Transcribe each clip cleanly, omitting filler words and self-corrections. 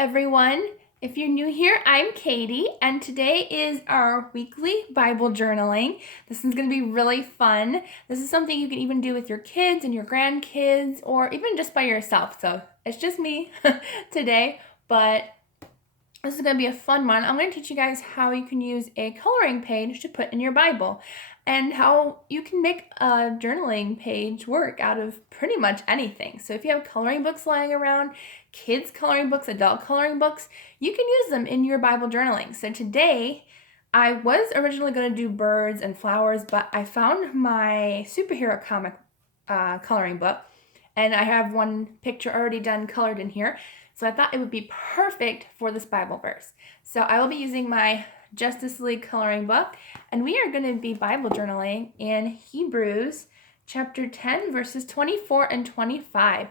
everyone. If you're new here, I'm Katie, and today is our weekly Bible journaling. This is going to be really fun. This is something you can even do with your kids and your grandkids, or even just by yourself. So it's just me today, but this is going to be a fun one. I'm going to teach you guys how you can use a coloring page to put in your Bible and how you can make a journaling page work out of pretty much anything. So if you have coloring books lying around, kids coloring books, adult coloring books, you can use them in your Bible journaling. So today, I was originally going to do birds and flowers, but I found my superhero comic coloring book, and I have one picture already done colored in here. So I thought it would be perfect for this Bible verse. So I will be using my Justice League coloring book, and we are going to be Bible journaling in Hebrews chapter 10, verses 24 and 25.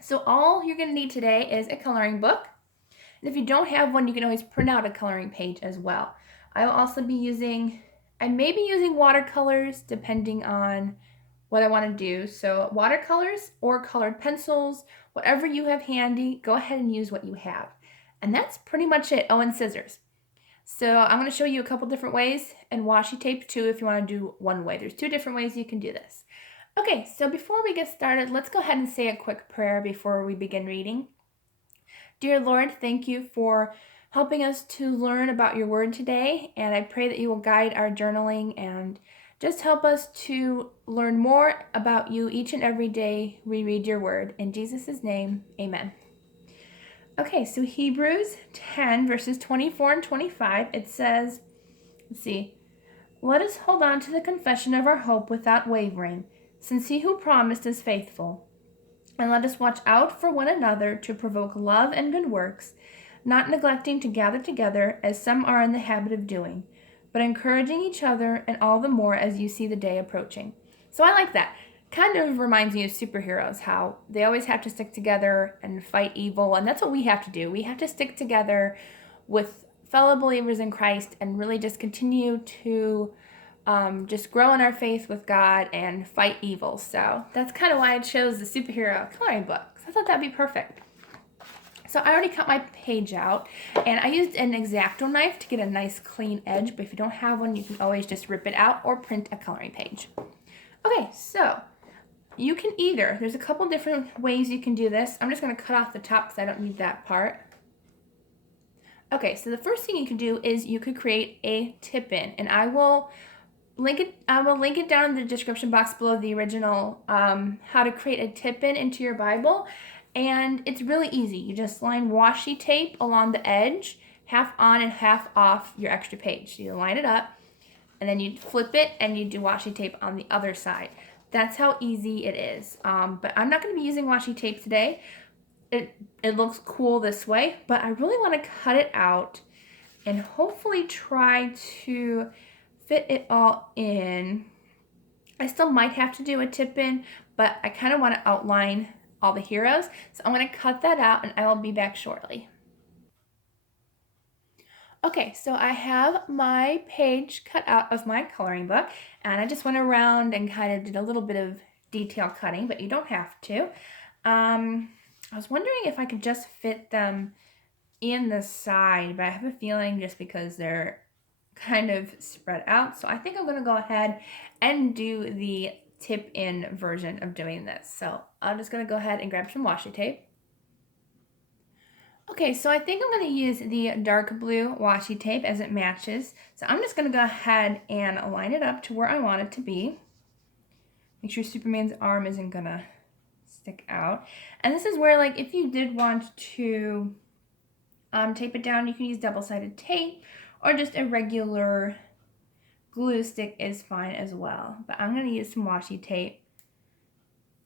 So all you're going to need today is a coloring book. And if you don't have one, you can always print out a coloring page as well. I will also be using watercolors depending on what I want to do. So watercolors or colored pencils, whatever you have handy, go ahead and use what you have. And that's pretty much it. Oh, and scissors. So I'm going to show you a couple different ways, and washi tape too if you want to do one way. There's two different ways you can do this. Okay, so before we get started, let's go ahead and say a quick prayer before we begin reading. Dear Lord, thank you for helping us to learn about your word today, and I pray that you will guide our journaling and just help us to learn more about you each and every day we read your word. In Jesus' name, amen. Okay, so Hebrews 10, verses 24 and 25, it says, let us hold on to the confession of our hope without wavering, since he who promised is faithful. And let us watch out for one another to provoke love and good works, not neglecting to gather together as some are in the habit of doing, but encouraging each other, and all the more as you see the day approaching. So I like that. Kind of reminds me of superheroes, how they always have to stick together and fight evil, and that's what we have to do. We have to stick together with fellow believers in Christ and really just continue to just grow in our faith with God and fight evil. So that's kind of why I chose the superhero coloring book. I thought that'd be perfect. So I already cut my page out, and I used an X-Acto knife to get a nice clean edge, but if you don't have one, you can always just rip it out or print a coloring page. Okay, so you can there's a couple different ways you can do this. I'm just going to cut off the top because I don't need that part. Okay, so the first thing you can do is you could create a tip-in, and I will link it down in the description box below, the original how to create a tip-in into your Bible. And it's really easy. You just line washi tape along the edge, half on and half off your extra page. So you line it up, and then you flip it, and you do washi tape on the other side. That's how easy it is. But I'm not going to be using washi tape today. It looks cool this way, but I really want to cut it out and hopefully try to fit it all in. I still might have to do a tip-in, but I kind of want to outline all the heroes. So I'm going to cut that out, and I will be back shortly. Okay, so I have my page cut out of my coloring book, and I just went around and kind of did a little bit of detail cutting, but you don't have to. I was wondering if I could just fit them in the side, but I have a feeling just because they're kind of spread out. So I think I'm going to go ahead and do the tip-in version of doing this. So I'm just going to go ahead and grab some washi tape. Okay, so I think I'm going to use the dark blue washi tape as it matches. So I'm just going to go ahead and line it up to where I want it to be. Make sure Superman's arm isn't going to stick out. And this is where, like, if you did want to tape it down, you can use double-sided tape, or just a regular glue stick is fine as well. But I'm going to use some washi tape.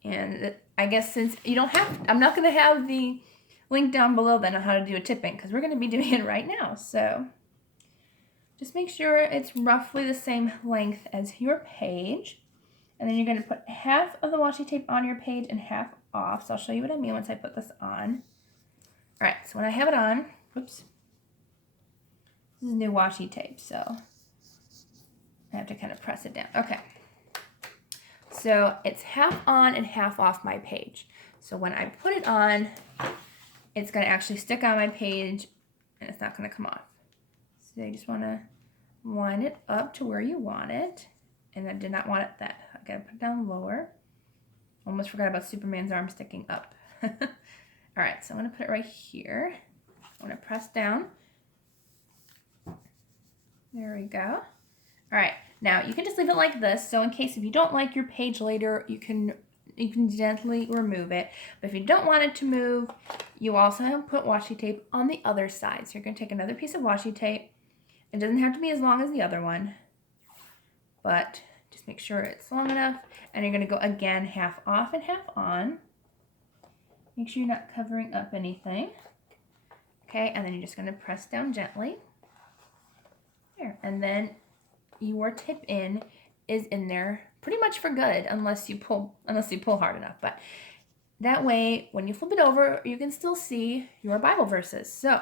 And I guess since you don't have, I'm not going to have the link down below then on how to do a tip-in, because we're going to be doing it right now. So just make sure it's roughly the same length as your page. And then you're going to put half of the washi tape on your page and half off. So I'll show you what I mean once I put this on. All right, so when I have it on, whoops. This is new washi tape, so I have to kind of press it down. Okay. So it's half on and half off my page. So when I put it on, it's going to actually stick on my page and it's not going to come off. So you just want to line it up to where you want it. And I did not want it that. I got to put it down lower. Almost forgot about Superman's arm sticking up. All right, so I'm going to put it right here. I'm going to press down. There we go. All right, now you can just leave it like this. So in case if you don't like your page later, you can gently remove it. But if you don't want it to move, you also have to put washi tape on the other side. So you're going to take another piece of washi tape. It doesn't have to be as long as the other one, but just make sure it's long enough. And you're going to go again half off and half on. Make sure you're not covering up anything. Okay, and then you're just going to press down gently. There, and then your tip in is in there pretty much for good, unless you pull hard enough. But that way, when you flip it over, you can still see your Bible verses. So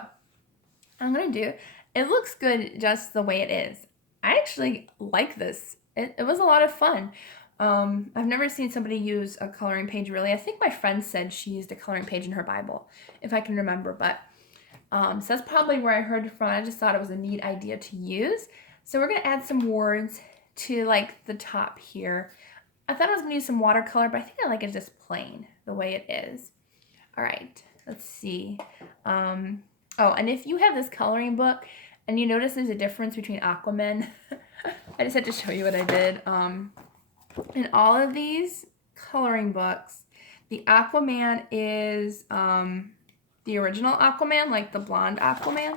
I'm gonna do. It looks good just the way it is. I actually like this. It was a lot of fun. I've never seen somebody use a coloring page really. I think my friend said she used a coloring page in her Bible, if I can remember. But so that's probably where I heard it from. I just thought it was a neat idea to use. So we're going to add some words to like the top here. I thought I was going to use some watercolor, but I think I like it just plain the way it is. All right, let's see. Oh, and if you have this coloring book and you notice there's a difference between Aquaman, I just had to show you what I did. In all of these coloring books, the Aquaman is the original Aquaman, like the blonde Aquaman.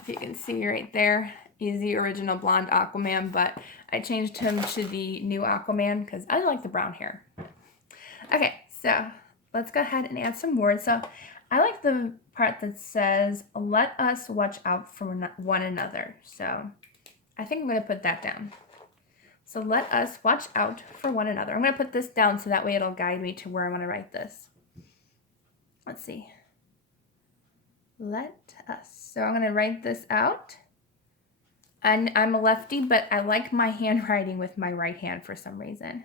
If you can see right there, he's the original blonde Aquaman, but I changed him to the new Aquaman because I like the brown hair. Okay, so let's go ahead and add some words. So I like the part that says, let us watch out for one another. So I think I'm going to put that down. So let us watch out for one another. I'm going to put this down so that way it'll guide me to where I want to write this. Let's see. Let us. So I'm going to write this out. And I'm a lefty, but I like my handwriting with my right hand for some reason.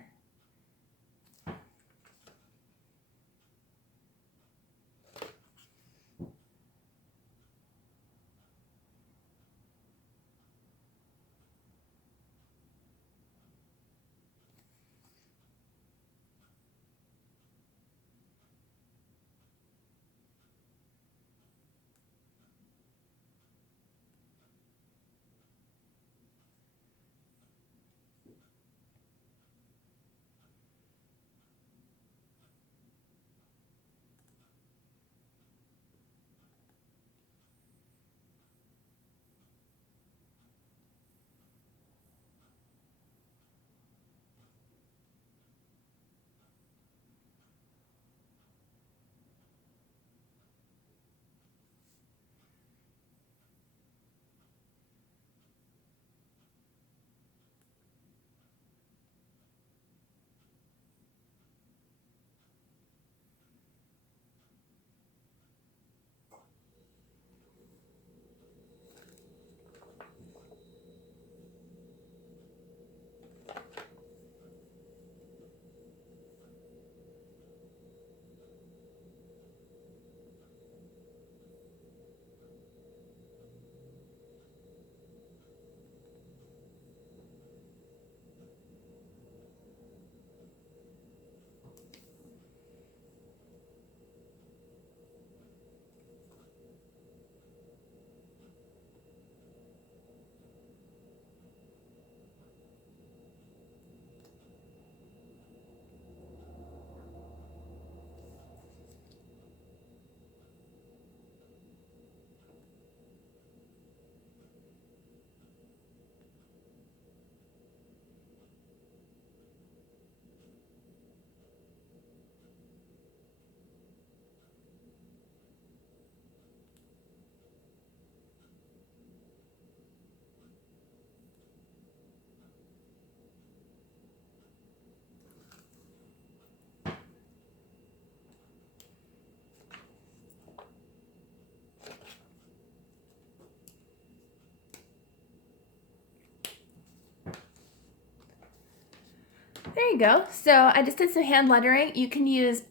There you go. So I just did some hand lettering. You can use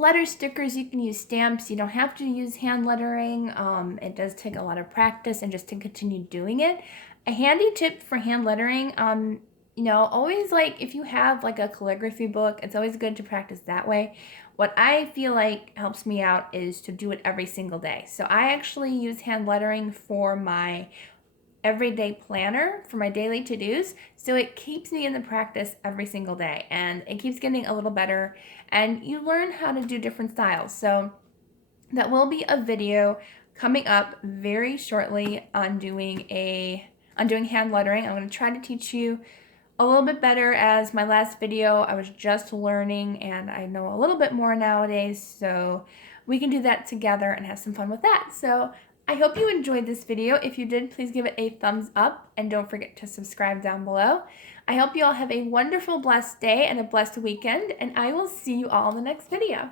letter stickers, you can use stamps. You don't have to use hand lettering. It does take a lot of practice and just to continue doing it. A handy tip for hand lettering, always like if you have like a calligraphy book, it's always good to practice that way. What I feel like helps me out is to do it every single day. So I actually use hand lettering for my everyday planner for my daily to-dos, so it keeps me in the practice every single day and it keeps getting a little better, and you learn how to do different styles. So that will be a video coming up very shortly on doing hand lettering. I'm going to try to teach you a little bit better, as my last video I was just learning and I know a little bit more nowadays, so we can do that together and have some fun with that. So I hope you enjoyed this video. If you did, please give it a thumbs up and don't forget to subscribe down below. I hope you all have a wonderful, blessed day and a blessed weekend, and I will see you all in the next video.